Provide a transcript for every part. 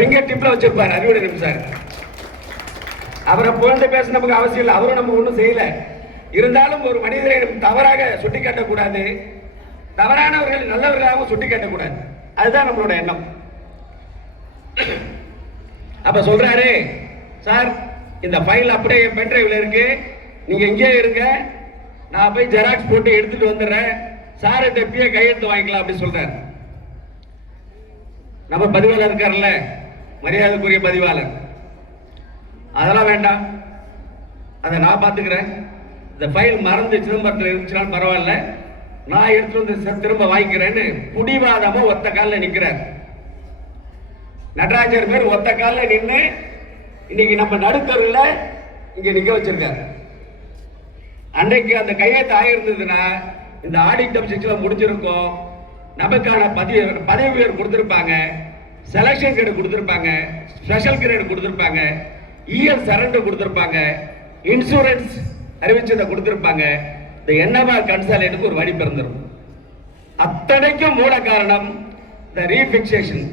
Finger டிப்ல வச்சிருப்பாரு அறிவுடன் sir. அவரை புகழ்ந்து பேச நமக்கு அவசியம் இல்லை, அவரும் நம்ம ஒன்றும் செய்யல. இருந்தாலும் ஒரு மனிதரை தவறாக சுட்டி காட்டக்கூடாது, தவறானவர்கள் நல்லவர்களாகவும் சுட்டி காட்டக்கூடாது. அதுதான் நம்மளோட எண்ணம். அப்ப சொல்றாரு, சார் இந்த ஃபைல் அப்படியே என் பென்ட்ரைவ்ல இருக்கு, நீங்க எங்கே இருங்க, நான் போய் ஜெராக்ஸ் போட்டு எடுத்துட்டு வந்துடுறேன், சார் எப்பயே கையெழுத்து வாங்கிக்கலாம் அப்படி சொல்றாரு. நம்ம பதிவாளர் இருக்கார்ல, மரியாதைக்குரிய பதிவாளர், அதெல்லாம் வேண்டாம், அதை நான் பார்த்துக்கிறேன். இந்த ஃபைல் மறந்து சிதம்பரத்தில் இருந்துச்சுனாலும் பரவாயில்ல, நான் எடுத்துட்டு வந்து திரும்ப வாங்கிக்கிறேன்னு புடிவாதமா ஒத்த காலில் நிற்கிறார். நடராஜர் பேர் ஒத்த காலில் நின்று இன்னைக்கு நம்ம நடுத்தருவில் இங்க நிக்க வச்சிருக்காரு. அன்றைக்கு அந்த கையெழுத்து ஆகியிருந்ததுன்னா இந்த ஆடிட் செக்ஷன் முடிஞ்சிருக்கும், நமக்கான பதவி உயர்வு கொடுத்திருப்பாங்க, செலக்ஷன் கிரேட் கொடுத்திருப்பாங்க, ஸ்பெஷல் கிரேட் கொடுத்திருப்பாங்க, இஎல் சரண்டர் கொடுத்திருப்பாங்க, இன்சூரன்ஸ் அறிவிச்சதை கொடுத்திருப்பாங்க. இந்த என்எம்ஆ கன்சாலேட்டுக்கு ஒரு வழி பிறந்துடும். அத்தனைக்கும் மூல காரணம் இந்த ரீபிக்சேஷன்.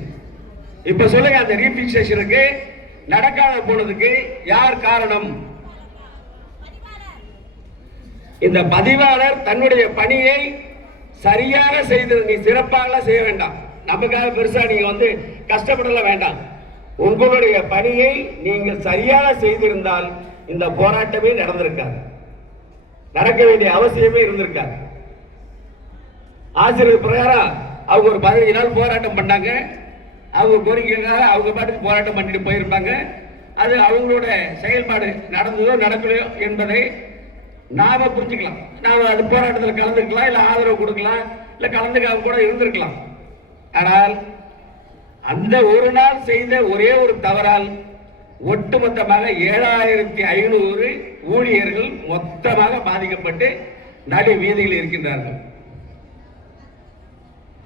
இப்ப சொல்லுங்க, அந்த ரீபிக்சேஷனுக்கு நடக்காத போனதுக்கு யார் காரணம்? இந்த பதிவாளர் தன்னுடைய பணியை சரியாக செய்தது. நீ சிறப்பாக செய்ய வேண்டாம், நமக்காக பெருசா நீங்க கஷ்டப்படல வேண்டாம். உங்களுடைய பணியை நீங்கள் சரியாக செய்திருந்தால் இந்த போராட்டமே நடந்திருக்காது, நடக்க வேண்டிய அவசியமே இருந்திருக்காது. ஆசிரியர் பிரகாரம் அவங்க ஒரு 15 நாள் போராட்டம் பண்ணாங்க, அவங்க கோரிக்கைக்காக அவங்க பாட்டுக்கு போராட்டம் பண்ணிட்டு போயிருப்பாங்க. அது அவங்களோட செயல்பாடு நடந்ததோ நடக்கலையோ என்பதை நாம புரிஞ்சுக்கலாம். நாம அது போராட்டத்தில் கலந்துக்கலாம், இல்ல ஆதரவு கொடுக்கலாம், இல்ல கலந்துக்காம கூட இருந்திருக்கலாம். ஆனால் அந்த ஒரு நாள் செய்த ஒரே ஒரு தவறால் ஒட்டுமொத்தமாக 7500 ஊழியர்கள் மொத்தமாக பாதிக்கப்பட்டு நடு வீதியில் இருக்கின்றார்கள்.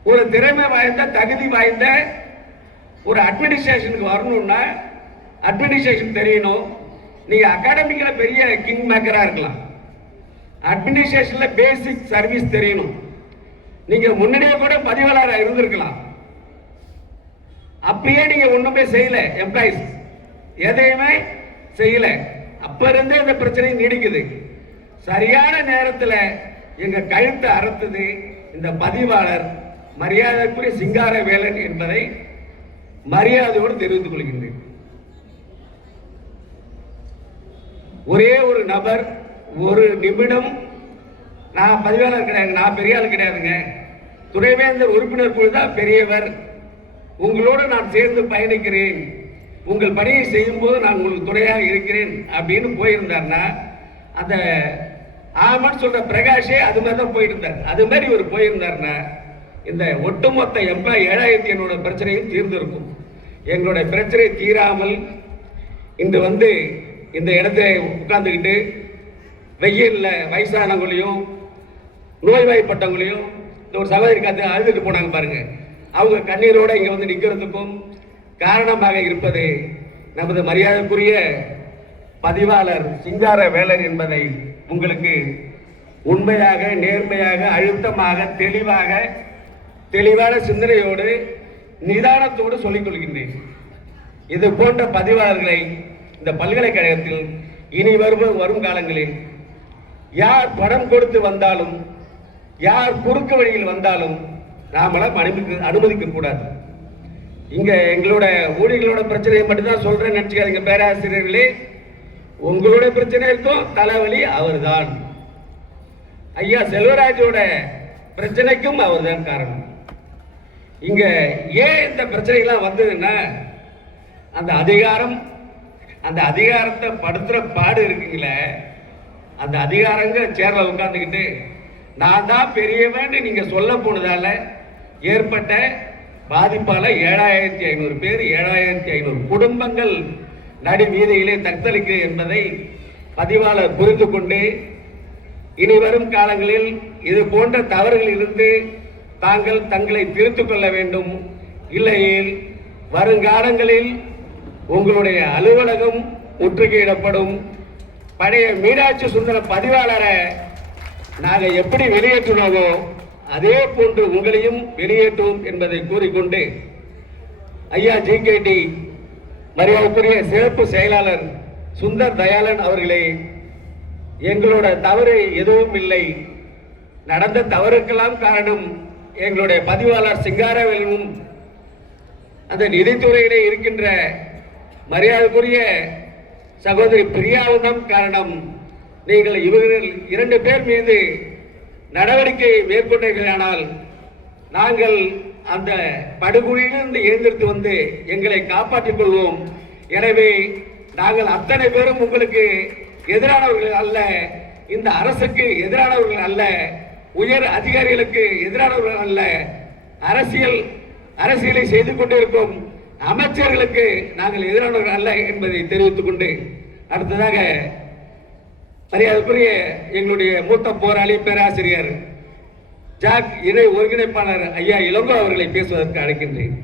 ஒரு திறமை வாய்ந்த தகுதி வாய்ந்த ஒரு அட்மினிஸ்ட்ரேஷனுக்கு வரணும்னா அட்மினிஸ்ட்ரேஷன் தெரியணும். நீங்க அகாடமிக்ல பெரிய கிங் மேக்கரா இருக்கலாம், அட்மினிஸ்ட்ரேஷன்ல பேசிக் சர்வீஸ் தெரியணும். நீங்க முன்னாடியே கூட பதிவாளராக இருந்திருக்கலாம், அப்பயே நீங்க ஒண்ணுமே செய்யல, எம்ப்ளாயிஸ் எதையுமே செய்யல, அப்ப இருந்தே இந்த பிரச்சனை நீடிக்குது. சரியான நேரத்தில் எங்க கழுத்தை அறுத்தது இந்த பதிவாளர் மரியாதைக்குரிய சிங்காரவேலன் என்பதை மரியாதையோடு தெரிவித்துக் கொள்கின்றேன். ஒரே ஒரு நபர் ஒரு நிமிடம், நான் பதிவாளர் கிடையாது, நான் பெரிய ஆள் கிடையாதுங்க, துணைவேந்தர் உறுப்பினர் குழு தான் பெரியவர், உங்களோடு நான் சேர்ந்து பயணிக்கிறேன், உங்கள் பணியை செய்யும் போது நான் உங்களுக்கு துணையாக இருக்கிறேன் அப்படின்னு போயிருந்தார்னா, அந்த ஆமான்னு சொல்ற பிரகாஷே அது மாதிரி தான் போயிருந்தார். அது மாதிரி இவர் போயிருந்தார்னா இந்த ஒட்டுமொத்த எம்ப்ளாய் 7500 பிரச்சனையும் தீர்ந்திருக்கும். எங்களுடைய பிரச்சனை தீராமல் இன்று இந்த இடத்துல உட்கார்ந்துக்கிட்டு வெயில்ல வயசானவங்களையும் நோய்வாய்ப்பட்டவங்களையும் ஒரு சகோதரி காத்து அழுதுட்டு போனாங்க பாருங்க, அவங்க கண்ணீரோட இங்க நிற்கிறதுக்கும் காரணமாக இருப்பது நமது மரியாதைக்குரிய பதிவாளர் சிங்காரவேலன் என்பதை உங்களுக்கு உண்மையாக, நேர்மையாக, அழுத்தமாக, தெளிவான சிந்தனையோடு நிதானத்தோடு சொல்லிக் கொள்கின்றேன். இது போன்ற பதிவாளர்களை இந்த பல்கலைக்கழகத்தில் இனி வரும் காலங்களில் யார் பணம் கொடுத்து வந்தாலும், யார் குறுக்கு வழியில் வந்தாலும் நாமெல்லாம் அனுமதிக்க கூடாது. இங்க எங்களோட ஊழியர்களோட பிரச்சனையை மட்டும்தான் சொல்றேன்னு நினைச்சுக்காதீங்க பேராசிரியர்களே, உங்களோட பிரச்சனைக்கும் தலைவலி அவர்தான். ஐயா செல்வராஜோட பிரச்சனைக்கும் அவர்தான் காரணம். இங்க ஏன் இந்த பிரச்சனைகள்லாம் வந்ததுன்னா, அந்த அதிகாரத்தை படுத்துற பாடு இருக்குங்களே, அந்த அதிகாரங்க சேர்ல உட்கார்ந்துக்கிட்டு நான் தான் பெரியவன் நீங்க சொல்ல போனதால ஏற்பட்ட பாதிப்பால 7500 பேர், 7500 குடும்பங்கள் நடு வீதியிலே தத்தளிக்கு என்பதை பதிவாளர் புரிந்து கொண்டு இனி வரும் காலங்களில் இது போன்ற தவறுகளில் இருந்து தாங்கள் தங்களை திருத்திக் கொள்ள வேண்டும். இல்லையில் வருங்காலங்களில் உங்களுடைய அலுவலகம் முற்றுகையிடப்படும். பழைய மீனாட்சி சுந்தர பதிவாளரை நாங்கள் எப்படி வெளியேற்றினோமோ அதே போன்று உங்களையும் வெளியேற்றும் என்பதை கூறிக்கொண்டு ஐயா ஜிகேடி மரியாதைக்குரிய சிறப்பு செயலாளர் சுந்தர் தயாளன் அவர்களே, எங்களோட தவறு எதுவும் இல்லை. நடந்த தவறுக்கெல்லாம் காரணம் எங்களுடைய பதிவாளர் சிங்காரவேலனும் அந்த நிதித்துறையிலே இருக்கின்ற மரியாதைக்குரிய சகோதரி பிரியாவும் தான் காரணம். நீங்கள் இவர்கள் 2 பேர் மீது நடவடிக்கை மேற்கொண்டீர்களானால் நாங்கள் அந்த படுகொலியிலிருந்து எழுந்திருத்து வந்து எங்களை காப்பாற்றிக் கொள்வோம். எனவே நாங்கள் அத்தனை பேரும் உங்களுக்கு எதிரானவர்கள் அல்ல, இந்த அரசுக்கு எதிரானவர்கள் அல்ல, உயர் அதிகாரிகளுக்கு எதிரானவர்கள் அல்ல, அரசியலை செய்து கொண்டிருக்கும் அமைச்சர்களுக்கு நாங்கள் எதிரானவர்கள் அல்ல என்பதை தெரிவித்துக் கொண்டு அடுத்ததாக மரியாதைக்குரிய எங்களுடைய மூத்த போராளி பேராசிரியர் ஜாக் இணை ஒருங்கிணைப்பாளர் ஐயா இளங்கோ அவர்களை பேசுவதற்கு அழைக்கின்றேன்.